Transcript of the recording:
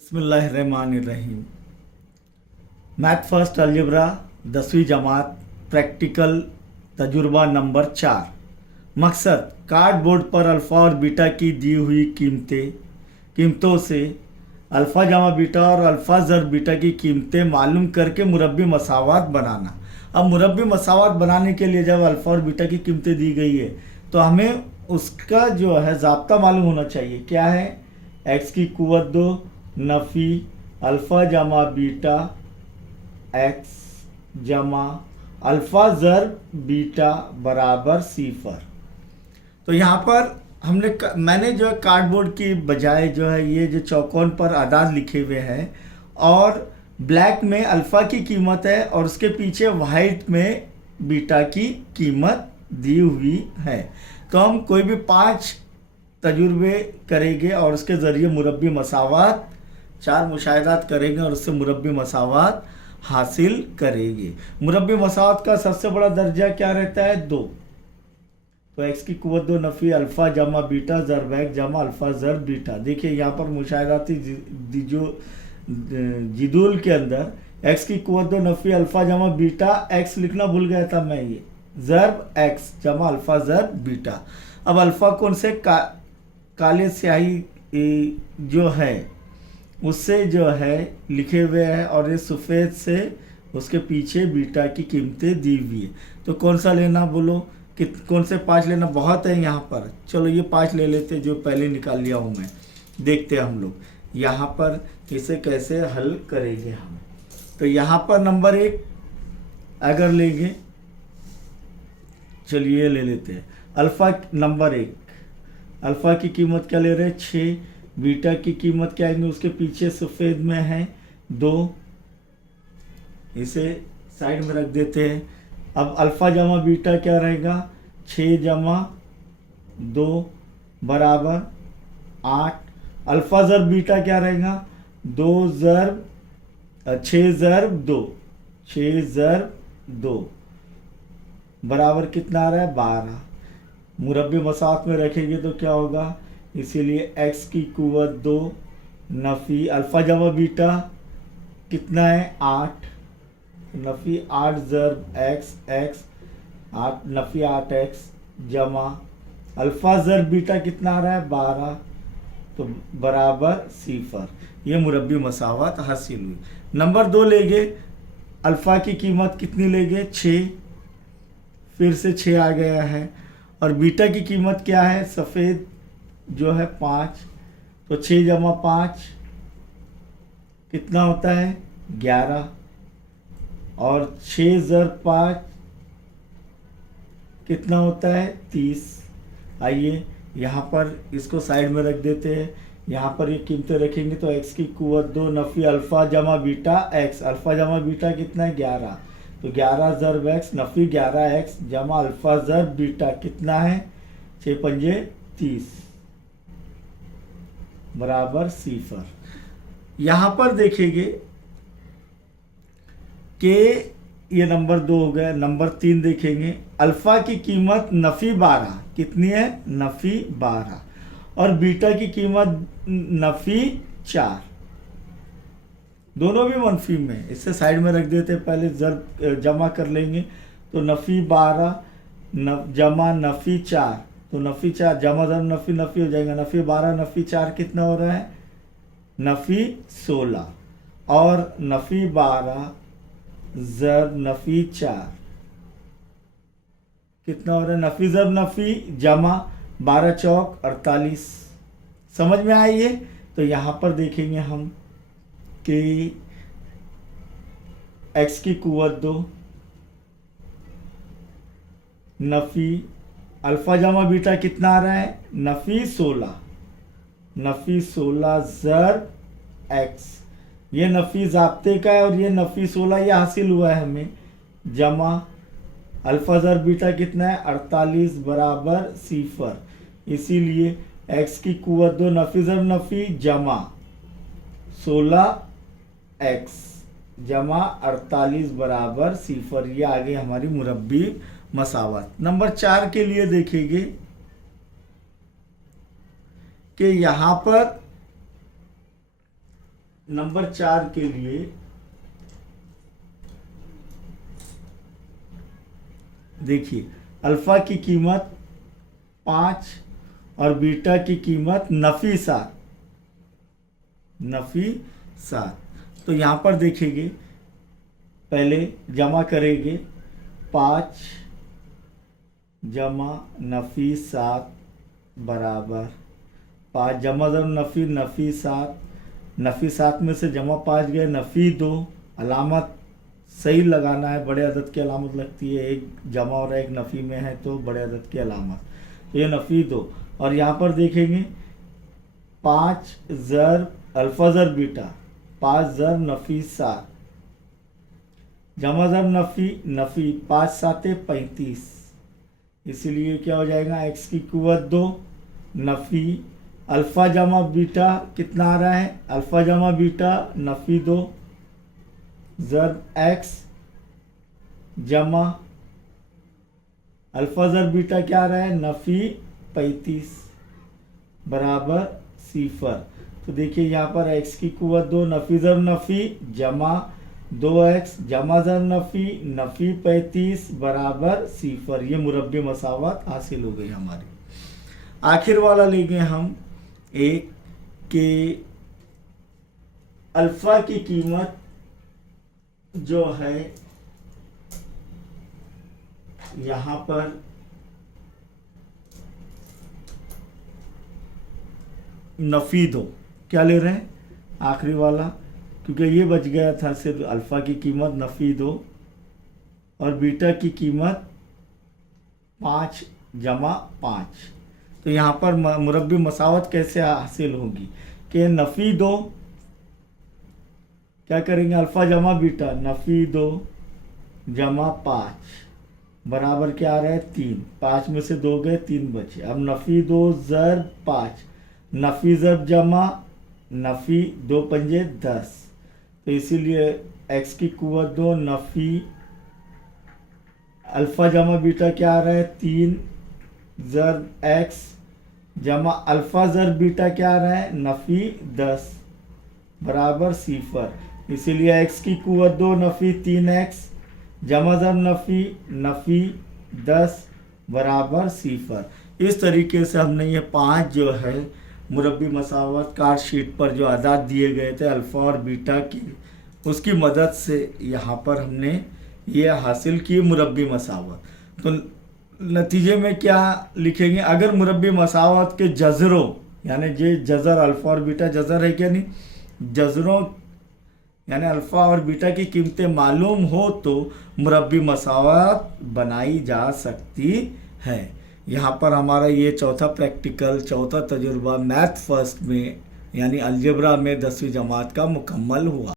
बिस्मिल्लाहिर्रहमानिर्रहीम। Math first algebra 10वीं जमात practical तजुर्बा नंबर 4। मकसद कार्डबोर्ड पर अल्फ़ा और बीटा की दी हुई कीमतों से अल्फ़ा जमा बीटा और अल्फ़ा ज़र बीटा की कीमतें मालूम करके मुरब्बी मसावात बनाना। अब मुरब्बी मसावात बनाने के लिए जब अल्फ़ा और बीटा की कीमतें दी गई है तो हमें उसका जो है ज़ाब्ता मालूम होना चाहिए। क्या है? एक्स की कुव्वत 2 नफ़ी अल्फ़ा जमा बीटा एक्स जमा अल्फ़ा ज़र बीटा बराबर सिफर। तो यहाँ पर मैंने जो है कार्डबोर्ड की बजाय जो है ये जो चौकोन पर आदाद लिखे हुए हैं और ब्लैक में अल्फ़ा की कीमत है और उसके पीछे वाइट में बीटा की कीमत दी हुई है। तो हम कोई भी 5 तजुर्बे करेंगे और उसके ज़रिए मुरब्बी मसावात 4 मुशाहिदात करेंगे और उससे मुरब्बी मसावात हासिल करेंगे। मुरब्बी मसावात का सबसे बड़ा दर्जा क्या रहता है? 2। तो एक्स की कुव्वत 2 नफ़ी अल्फ़ा जमा बीटा ज़र एक्स जमा अल्फ़ा ज़र बीटा। देखिए यहाँ पर मुशाहिदाती जिदुल के अंदर एक्स की कुव्वत 2 नफ़ी अल्फ़ा जमा बीटा एक्स लिखना भूल गया था मैं, ये ज़र एक्स जमा अल्फ़ा ज़र बीटा। अब अल्फ़ा कौन से काले स्याही जो है उससे जो है लिखे हुए हैं और ये सफ़ेद से उसके पीछे बीटा की कीमतें दी हुई है। तो कौन सा लेना बोलो? कौन से 5 लेना? बहुत है यहाँ पर। चलो ये 5 ले लेते जो पहले निकाल लिया हूँ मैं। देखते हैं हम लोग यहाँ पर इसे कैसे हल करेंगे हम। तो यहाँ पर नंबर 1 अगर लेंगे, चलिए ले लेते हैं अल्फ़ा नंबर 1। अल्फ़ा की कीमत क्या ले रहे हैं? 6। बीटा की कीमत क्या आएंगे? उसके पीछे सफ़ेद में है 2। इसे साइड में रख देते हैं। अब अल्फ़ा जमा बीटा क्या रहेगा? 6 जमा 2 बराबर 8। अल्फ़ा ज़र बीटा क्या रहेगा? 6 ज़र 2 6 ज़र 2 बराबर कितना आ रहा है? 12। मुरब्बी मसावात में रखेंगे तो क्या होगा? इसीलिए x की कुव्वत 2 नफ़ी अल्फ़ा जमा बीटा कितना है? 8 नफ़ी 8 ज़र एक्स 8 नफ़ी 8x जमा अल्फ़ा ज़र बीटा कितना आ रहा है? 12। तो बराबर सिफर। ये मुरब्बी मसावात हासिल हुई। नंबर 2 लेंगे, अल्फ़ा की कीमत कितनी लेंगे? 6। फिर से 6 आ गया है और बीटा की कीमत क्या है? सफ़ेद जो है 5। तो 6 जमा 5 कितना होता है? 11। और 6 ज़र 5 कितना होता है? 30। आइए यहाँ पर इसको साइड में रख देते हैं। यहाँ पर ये कीमतें रखेंगे तो x की कुव्वत 2 नफ़ी अल्फ़ा जमा बीटा x अल्फ़ा जमा बीटा कितना है? 11। तो 11 ज़र एक्स नफ़ी 11x जमा अल्फ़ा ज़र बीटा कितना है? 6 पंजे 30 बराबर सिफर। यहाँ पर देखेंगे कि ये नंबर 2 हो गया। नंबर 3 देखेंगे, अल्फ़ा की कीमत नफ़ी 12 कितनी है? नफ़ी 12 और बीटा की कीमत नफ़ी 4। दोनों भी मनफी में, इससे साइड में रख देते हैं। पहले ज़र जमा कर लेंगे तो नफ़ी 12 जमा नफ़ी 4 तो नफ़ी 4 जमा ज़र नफ़ी नफ़ी हो जाएगा। नफ़ी 12 नफ़ी 4 कितना हो रहा है? नफ़ी 16 और नफ़ी 12 ज़र नफ़ी 4 कितना हो रहा है? नफ़ी ज़र नफ़ी जमा 12 चौक 48। समझ में आई ये? तो यहाँ पर देखेंगे हम कि x की कुव्वत 2 नफ़ी अल्फ़ा जमा बीटा कितना आ रहा है? नफ़ी 16 नफ़ी 16 ज़र x। ये नफ़ी ज़ाब्ते का है और ये नफ़ी 16 ये हासिल हुआ है हमें जमा अल्फ़ा ज़र बीटा कितना है? 48 बराबर सिफर। इसीलिए x की कुव्वत 2 नफ़ी ज़र नफ़ी जमा 16x जमा 48 बराबर सिफर। ये आ गई हमारी मुरब्बी मसावत। नंबर 4 के लिए देखेंगे कि यहाँ पर नंबर 4 के लिए देखिए, अल्फा की कीमत 5 और बीटा की कीमत नफी 7। तो यहाँ पर देखेंगे, पहले जमा करेंगे 5 जमा नफी 7 बराबर 5 जमा जब नफी 7 में से जमा 5 गए, नफी 2। अलामत सही लगाना है, बड़े अदद की अलामत लगती है, एक जमा और एक नफ़ी में है तो बड़े अदद की अलामत, तो ये नफ़ी 2। और यहाँ पर देखेंगे 5 ज़र अल्फ़ा ज़र बीटा, 5 ज़र नफ़ी 7 जमा ज़र नफ़ी 5 7 35, इसलिए क्या हो जाएगा, x की कुव्वत 2 नफ़ी अल्फ़ा जमा बीटा कितना आ रहा है, अल्फ़ा जमा बीटा नफ़ी 2 ज़र x जमा अल्फ़ा ज़र बीटा क्या आ रहा है, नफ़ी 35 बराबर 0। तो देखिए यहाँ पर x की कुव्वत 2 नफ़ी ज़र नफ़ी जमा 2x जमा ज़र नफ़ी 35 बराबर 0। ये मुरब्बी मसावत हासिल हो गई हमारी। आखिर वाला लेंगे हम एक के अल्फ़ा की कीमत जो है यहाँ पर नफ़ी 2, क्या ले रहे हैं आखिरी वाला, क्योंकि ये बच गया था सिर्फ अल्फ़ा की कीमत नफ़ी 2 और बीटा की कीमत 5 जमा 5। तो यहाँ पर मुरब्बी मसावत कैसे हासिल होगी कि नफ़ी 2 क्या करेंगे, अल्फ़ा जमा बीटा नफ़ी 2 जमा 5 बराबर क्या आ रहा है 3, 5 में से 2 गए 3 बचे। अब नफ़ी 2 ज़र 5 नफ़ी ज़र जमा नफ़ी 2 पंजे 10, तो इसीलिए x की कुव्वत 2 नफ़ी अल्फ़ा जमा बीटा क्या आ रहा है 3 ज़र x जमा अल्फ़ा ज़र बीटा क्या आ रहा है नफ़ी 10 बराबर 0। इसीलिए x की कुव्वत 2 नफ़ी 3x जमा ज़र नफ़ी 10 बराबर 0। इस तरीके से हमने ये 5 जो है मुरब्बी मसावत कार्ड शीट पर जो अदाद दिए गए थे अल्फ़ा और बीटा की, उसकी मदद से यहाँ पर हमने ये हासिल की मुरब्बी मसावत। तो नतीजे में क्या लिखेंगे, अगर मुरब्बी मसावत के जज़रों, यानी जे जज़र अल्फ़ा और बीटा जज़र है क्या नहीं, जज़रों यानी अल्फ़ा और बीटा की कीमतें मालूम हो तो मुरब्बी मसावत बनाई जा सकती है। यहाँ पर हमारा ये चौथा तजुर्बा मैथ फर्स्ट में यानी अलजेब्रा में 10वीं जमात का मुकम्मल हुआ।